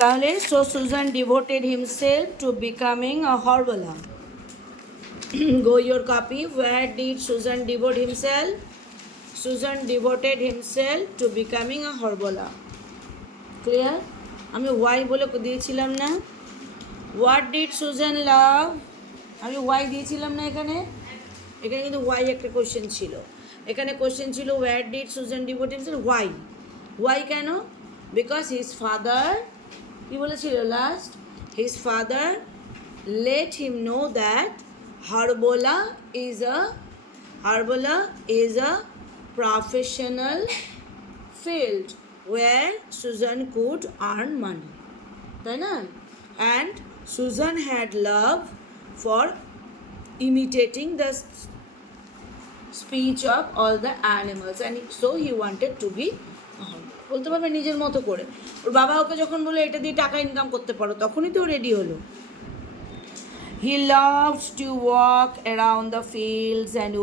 তাহলে so Sujan devoted himself to becoming a Harbola. Go your copy. Where did Sujan devote himself? Sujan devoted himself to becoming a Harbola. Clear? আমি why বলে দিয়েছিলাম না? What did Susan love? আমি why দিয়েছিলাম না এখানে? এখানে কিন্তু why একটা কোশ্চেন ছিল। এখানে কোশ্চেন ছিল where did Susan devote himself? Why? Why কেন? Because his father কি বলেছিল last? His father let him know that Harbola is a professional field where Susan could earn money. তাই না? And Susan had love for imitating the speech of all the animals, and so he wanted to be বলতে পারবে নিজের মতো করে। ওর বাবা ওকে যখন বলে এটা দিয়ে টাকা ইনকাম করতে পারো, তখনই তো রেডি হলো। He loved to walk around the fields and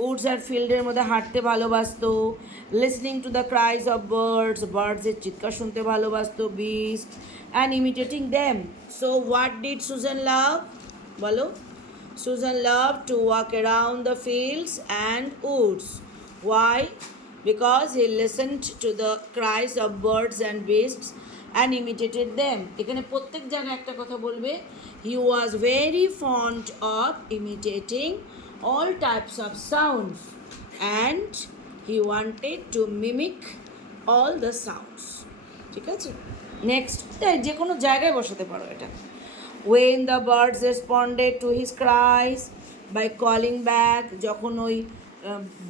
woods আর ফিল্ডের মধ্যে হাঁটতে ভালোবাসতো, listening to the cries of বার্ডসের চিৎকার শুনতে ভালোবাসতো, beasts and imitating them. So what did Susan love? বলো। Susan loved to walk around the fields and woods. Why? Because he listened to the cries of birds and beasts and imitated them. এখানে প্রত্যেক জায়গায় একটা কথা বলবে, he was very fond of imitating all types of sounds and he wanted to mimic all the sounds. ঠিক আছে? নেক্সট, যে কোনো জায়গায় বসাতে পারো এটা। When the birds responded to his cries by calling back, যখন ওই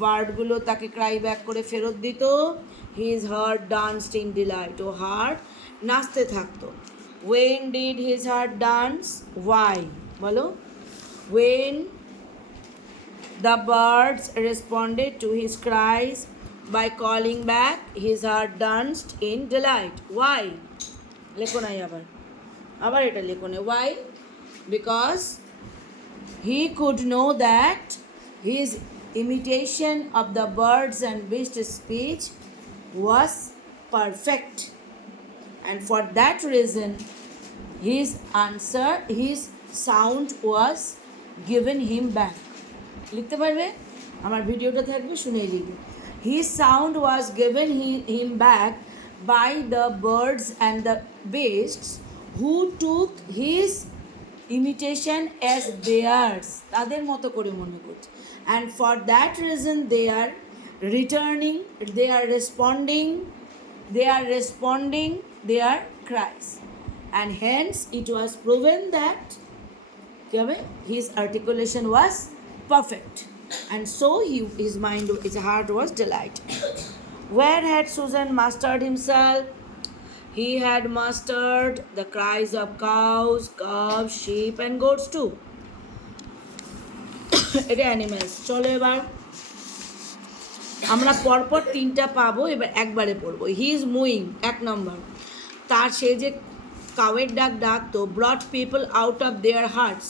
বার্ডগুলো তাকে ক্রাই ব্যাক করে ফেরত দিত, his heart danced in delight, ও হার্ট নাচতে থাকতো। When did his heart dance? Why? বলো। When the birds responded to his cries by calling back, his heart danced in delight. Why? লেখো নাই আবার এটা লেখো না। Why? Because he could know that his imitation of the birds and beasts' speech was perfect, and for that reason his sound was given him back. লিখতে পারবে? আমার ভিডিওটা থাকবে, শুনেই লিখবে। His sound was given him back by the birds and the beasts who took his imitation as theirs, তাদের মতো করে মনে করছে, and for that reason they are responding their cries, and hence it was proven that his articulation was perfect, and so his heart was delighted. Where had Susan mastered himself? He had mastered the cries of cows, calves, sheep and goats too. এটা অ্যানিমেলস। চলো এবার আমরা পরপর তিনটা পাবো, এবার একবারে পড়বো। হি ইজ মুইং, এক নম্বর। তার সে যে কাউয়ের ডাকতো, brought people out of their hearts,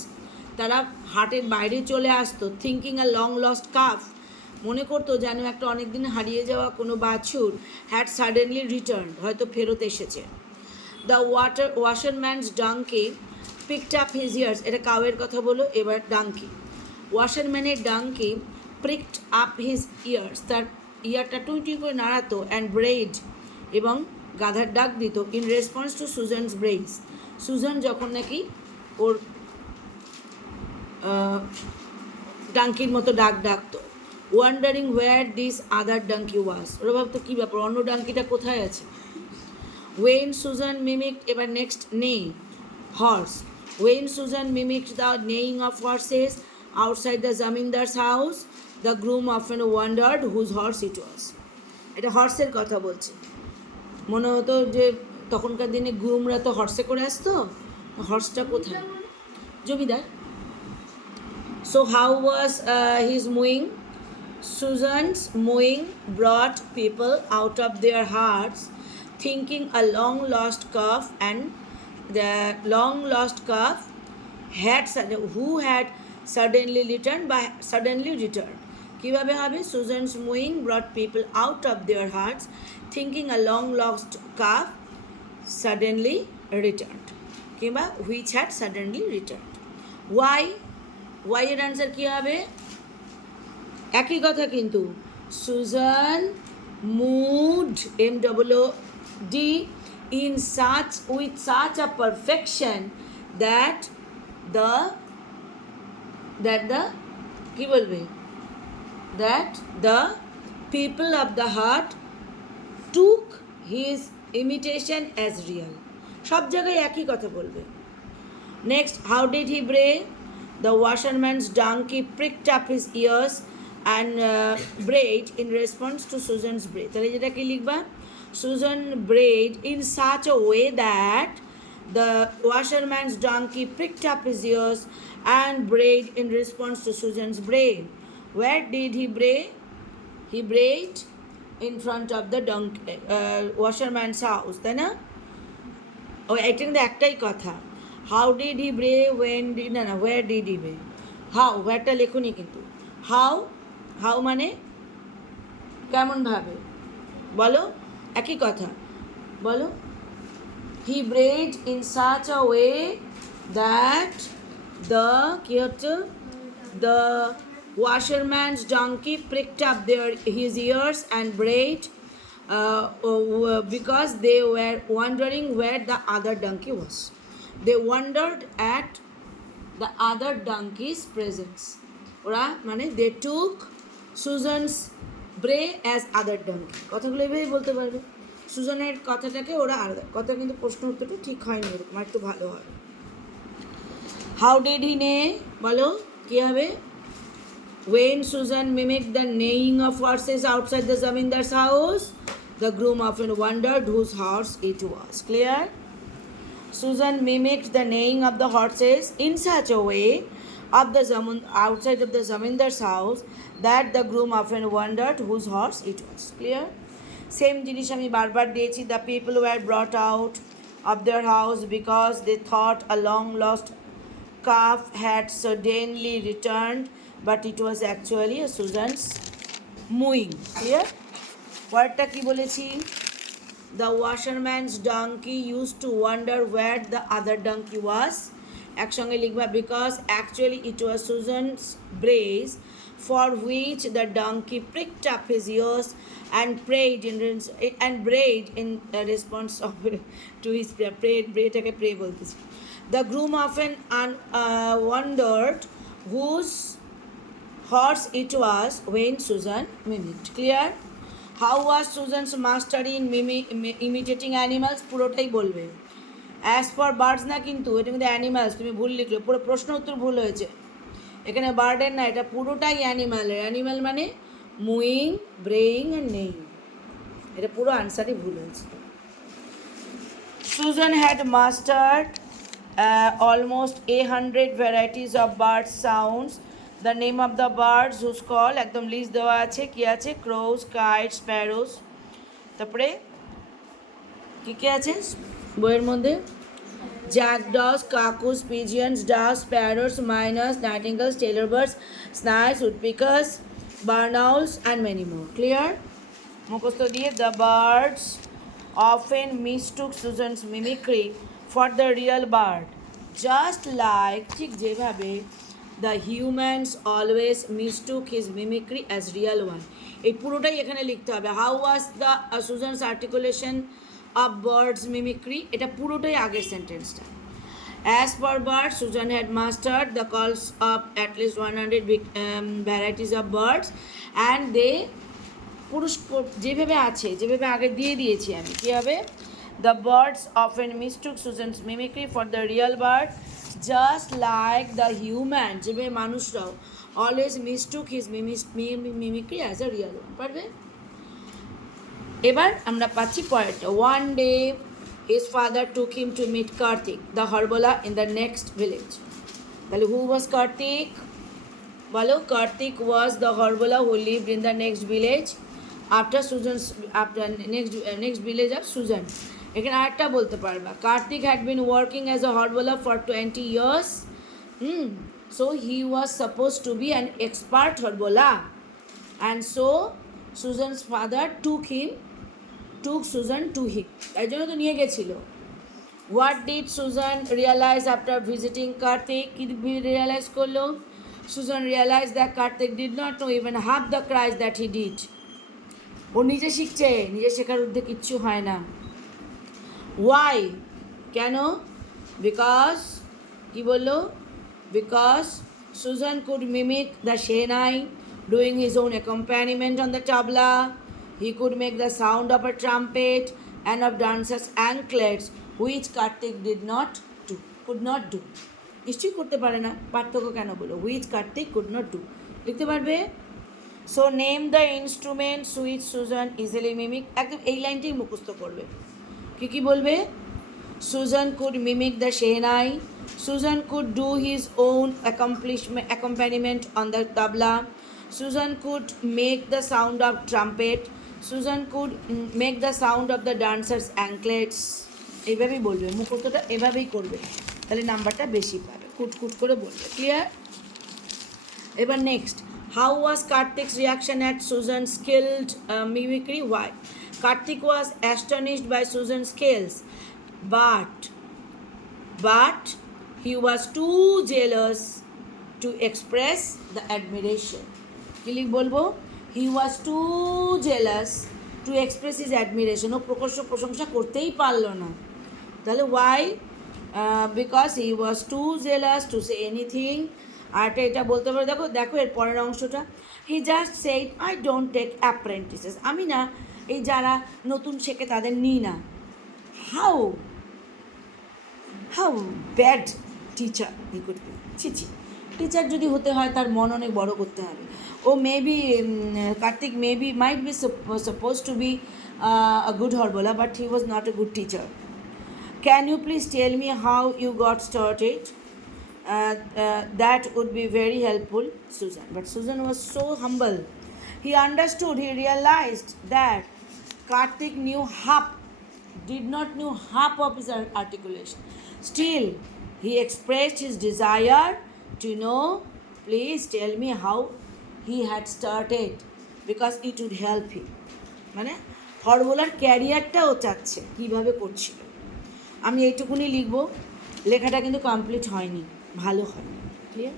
তারা হার্টের বাইরে চলে আসতো। Thinking a long lost calf, মনে করতো যেন একটা অনেক দিন হারিয়ে যাওয়া কোনো বাছুর হ্যাড সাডেনলি রিটার্ন, হয়তো ফেরত এসেছে। The washerman's donkey picked up his ears, এটা কাউয়ের কথা বলো। এবার ডাঙ্কি, ওয়াশারম্যানের donkey pricked up his ears, তার ইয়ারটা টুই করে নাড়াতো, অ্যান্ড ব্রেড, এবং গাধার ডাক দিত, in response to Sujan's brays, Sujan যখন নাকি ওর ডাঙ্কির মতো ডাকতো। Wondering where this other donkey was, ওরা ভাবতো কী ব্যাপার, অন্য ডাঙ্কিটা কোথায় আছে। ওয়েন সুজান মিমিকড, এবার next neigh, horse. When Sujan mimicked the neighing of horses outside the zamindar's house, the groom often wondered whose horse it was. এটা হর্সের কথা বলছে। মনে হতো যে তখনকার দিনে গ্রুমরা তো হর্সে করে আসতো, হর্সটা কোথায়, জমিদার। So how was his mooing? Susan's mooing brought people out of their hearts, thinking a long lost calf, and the long lost calf who had suddenly returned. কিভাবে হবে? Susan's mooing brought people out of their hearts, thinking a long lost calf suddenly returned কিংবা which had suddenly returned. why এর আনসার কি হবে? একই কথা কিন্তু Suzanne moved MOOD in such with such a perfection that the কি বলবে that the people of the heart took his imitation as real. সব জায়গায় একই কথা বলবে. Next, how did he bray? The washerman's donkey pricked up his ears and brayed in response to Susan's bray. তাহলে যেটা কি লিখবা? Susan brayed in such a way that the washerman's donkey pricked up his ears and brayed in response to Susan's bray. Where did he bray? He brayed in front of the washerman's house, তাই না? ও এটা কিন্তু একটাই কথা. How did he bray? When did না where did he bray? How whereটা লেখুনি কিন্তু. How মানে কেমন ভাবে বলো, একই কথা বলো. He brayed in such a way that কি হচ্ছে the washerman's donkey pricked up his ears and brayed because they were wondering where the other donkey was. They wondered at the other donkey's presence. ওরা মানে they took Susan's bray as other donkey. কথাগুলো এভাবেই বলতে পারবে. সুজানের কথাটাকে ওরা আলাদা কথা, কিন্তু প্রশ্ন উত্তরটা ঠিক হয়নি, এরকম একটু ভালো হবে. How did he neigh? বলো কি হবে? When Susan mimicked the neighing of horses outside the zamindar's house, the groom often wondered whose horse it was. Clear? Susan mimicked the neighing of the horses in such a way outside of the zamindar's house that the groom often wondered whose horse it was. Clear? Same জিনিস আমি বারবার দিয়েছি. The people were brought out of their house because they thought a long lost calf had suddenly returned, but it was actually a Susan's mooing. Clear? Wordটা কি বলেছি? The washerman's donkey used to wonder where the other donkey was. একসঙ্গে লিখবা because actually it was Susan's brays for which the donkey pricked up his ears and brayed in response to his brayটাকে pray বলতেছি. The groom often wondered whose horse it was when Susan mimicked. Clear? How was Susan's mastery in imitating animals? পুরোটাই বলবে. As for birds না, কিন্তু এটা কিন্তু অ্যানিমালস, তুমি ভুল লিখলে, পুরো প্রশ্ন উত্তর ভুল হয়েছে. এখানে বার্ডের না, এটা পুরোটাই অ্যানিমালের. অ্যানিমাল মানে মুইং, ব্রেইং অ্যান্ড নেইং. এটা পুরো আনসারই ভুল হয়েছে. Susan had mastered almost 100 varieties of bird sounds. The name of the birds whose call একদম লিস্ট দেওয়া আছে. কি আছে? ক্রোজ, কাইট, স্প্যারোস. তারপরে কি কি আছে বইয়ের মধ্যে? jackdaws, cuckoos, pigeons, doves, parrots, miners, nightingales, tailor birds, snipes, woodpeckers, barn owls, and many more. Clear? মুখস্থ দিয়ে the birds often mistook Susan's mimicry for the real bird, just like ঠিক যেভাবে the humans always mistook his mimicry as real one. এই পুরোটাই এখানে লিখতে হবে. How was the Susan's articulation of birds mimicry? এটা পুরোটাই আগের সেন্টেন্সটা. As for birds, Susan had mastered the calls of at least 100 varieties of birds, and they যেভাবে আছে, যেভাবে আগে দিয়ে দিয়েছি আমি, কী হবে? The birds often mistook Susan's mimicry for the real bird, just like the human, যেভাবে মানুষরাও always mistook his mimicry as a real one. পারবে? এবার আমরা পাচ্ছি পরেরটা. One day his father took him to meet Karthik, the Harbola, in the next village. তাহলে who was Karthik? বলো. Karthik was the Harbola who lived in the next village after next village of Susan. এখানে আরেকটা বলতে পারবা. Karthik had been working as a Harbola for 20 years. So he was supposed to be an expert Harbola. And so Susan's father took Susan to him. তাই জন্য তো নিয়ে গেছিল. What did Sujan realise after visiting Kartik? কি realise করলো? Sujan realise that Kartik did not know even half the cries that he did. ও নিজে শিখছে, নিজে শেখার ঊর্ধ্বে কিচ্ছু হয় না। ওয়াই? কেন? বিকজ, কি বললো? Because Sujan could mimic the shehnai doing his own accompaniment on the tabla. He could make the sound of a trumpet and of dancers' anklets, which Kartik did not do, could not do. নিশ্চয়ই করতে পারে না, পার্থক্য কেন বলো? which Kartik could not do, লিখতে পারবে? So name the instruments which Sujan easily mimic, একদম এই লাইনটাই মুখস্থ করবে। কি কি বলবে? Sujan could mimic the shehnai, Sujan could do his own accompaniment on the tabla, Sujan could make the sound of trumpet, Sujan could make the sound of the dancers anklets. এইভাবেই বলবে, মুখস্থটা এভাবেই করবে, তাহলে নাম্বারটা বেশি পাবে। কুট করে বলবে। ক্লিয়ার? এবার next, how was Kartik's reaction at Sujan skilled mimicry? Why? Kartik was astonished by Sujan skills, but he was too jealous to express the admiration. কি বলবো? he was too jealous to express his admiration. ও প্রশংসা করতেই পারলো না। তাহলে why? Because he was too jealous to say anything. আর এটা বলতে পারো, দেখো এর পরের অংশটা, he just said I don't take apprentices. আমি না এই যারা নতুন শেখে তাদের নিই না। How bad teacher he could be. Teacher যদি হতে হয় তার মন অনেক বড় করতে হবে। ও maybe Kartik maybe might be suppose to be a good Harbola, but he was not a good teacher. Can you please tell me how you got started? That would be very helpful, Sujan. But Sujan was so humble. He understood, he realized that Kartik did not know half of his articulation. Still, he expressed his desire to know, please tell me how he had started, because it would help him. মানে হরবোলার ক্যারিয়ারটাও চাচ্ছে কীভাবে করছিল। আমি এইটুকুনি লিখবো, লেখাটা কিন্তু কমপ্লিট হয়নি, ভালো হয়নি। ক্লিয়ার?